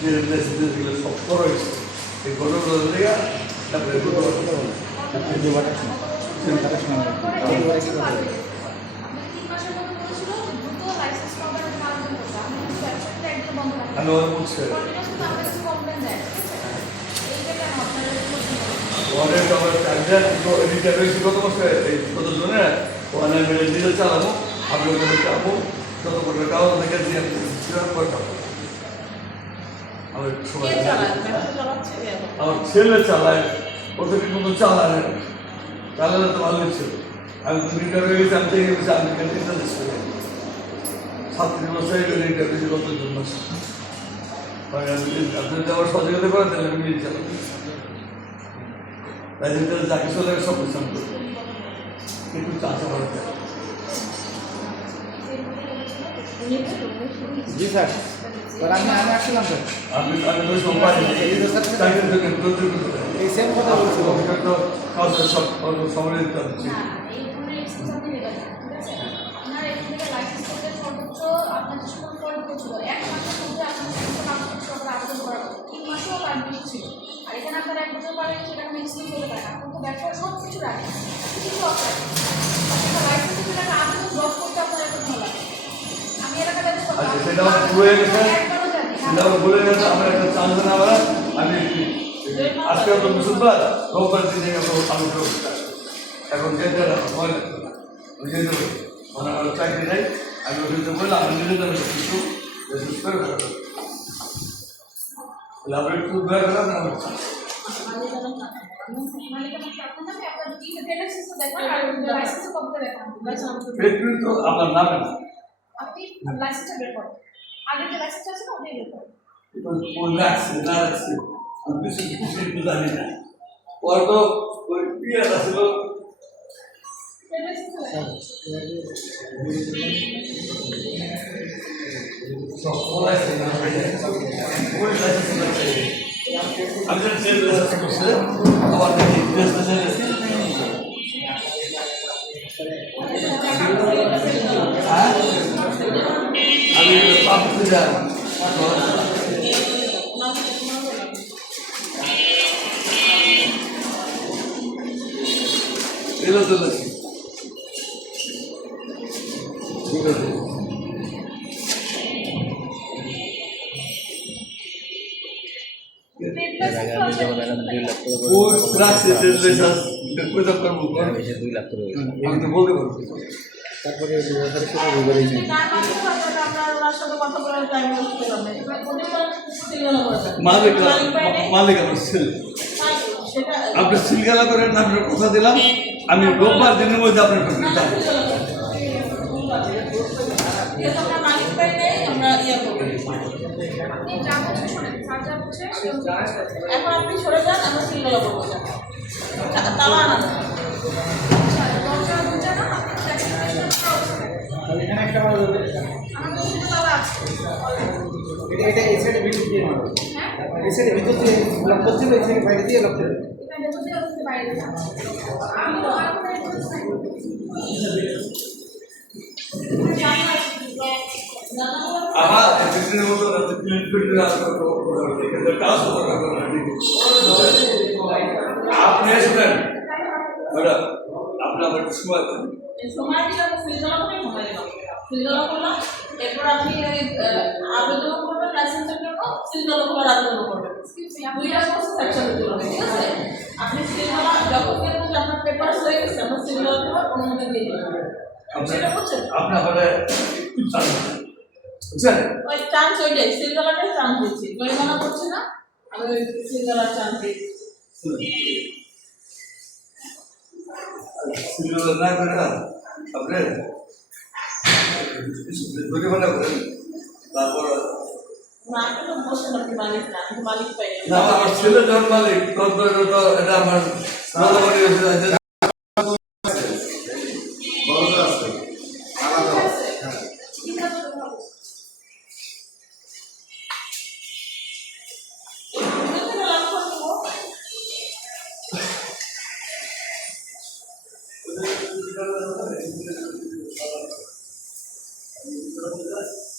যে রেসিপিগুলো সব করা হয়েছে এই ঘটনাগুলো থেকে তারপরে আমি ওরা বলছে অনেক আমার চার্জার রয়েছে কত বছর এই কত জনের অনেক মিলে নিজে চালাবো আমি ওখানে চাপো যত করে টাকা থেকে দিয়ে করতাম আমার ছেলে চালায় ওদের মতো চালায় চালালে তো ভালো ছিল আমি তো রিটার হয়ে গেছি আমি থেকে গেছি আমি ইন্টারনেট করে 37 বছর রিটার হয়েছি কত জন মাস আপনি যদি আমার সহযোগিতা করেন তাহলে আমি নিজে চালাবো তাই যাকে চলে সব কিছু কিন্তু চাষা বাড়াতে জি স্যার আমি আসলাম স্যার আমি তো সম্পাদক এই সেম কথা বলছি তো কাজের সব সম্মিলিত করছি আর এখানে আপনারা 1 বছর পরে সেটা মেক্সিমাম বলে পারেন আপনি তো ব্যবসার সব কিছু রাখেন কিছু অফার লাইসেন্স দিলে আপনি জব করতে আপনার এখন ভালো লাগে আমি এলাকাতে সেটা ভুলে গেছে সেটা ভুলে গেছে আমার একটা চান্স না আমরা আমি আজকে তো বুঝবার রোববার দিনে আমি এখন যেতে হয় যেতে মানে আমার চাকরি নেই আমি ওইটা বললাম আমি নিজে যাবো কিছু রেসুস করে আমরা একটু দয়া করে আপনার তো আপনার নামে না আপনি লাইসেন্সটা বের করেন আগে যে লাইসেন্স আছে না ওটাই বের করেন কোন রাখছে না রাখছে আমি কিছু একটু জানি না ওর তো ওই পিয়ার আসল আমি করছে আবার আমি পাবো যা এলো তো ঠিক আছে আমি তো বলতে পারবো তারপরে মালিক আমার ছেলে আপনি সিলগালা করেন আপনার কথা দিলাম আমি রোববার দিনের মধ্যে আপনার এখন আপনি সরে যান আমরা সিলগালা করবো তালা আনা এখানে একটা এটা এই সাইডে ভিতর দিয়ে মারো এই সাইডে ভিতর দিয়ে লক করতে হবে এই সাইডে বাইরে দিয়ে লক করতে আপনি শুনেন আপনি আমার সময় সময় দিলে ফিলজলা করে সময় দিলাম ফিলজলা করলাম এরপর আপনি আবেদন করবেন লাইসেন্সের জন্য ফিলজলা করার আবেদন করবেন দুইটা সমস্ত সেকশনে দিলাম ঠিক আছে আপনি ফিলজলা যখন দেখবেন আপনার পেপার হয়ে গেছে আমরা ফিলজলা করে অনুমতি দিয়ে দিলাম সেটা বুঝছেন আপনি আমাদের বুঝছেন ওই চান্স ওইটাই ফিলজলাটাই চান্স দিচ্ছি জরিমানা করছি না আমি ওই ফিলজলার চান্স দিচ্ছি না করে আপনি জরিমানা করেন তারপর আমার ছেলে যখন মালিক এটা আমার Gracias.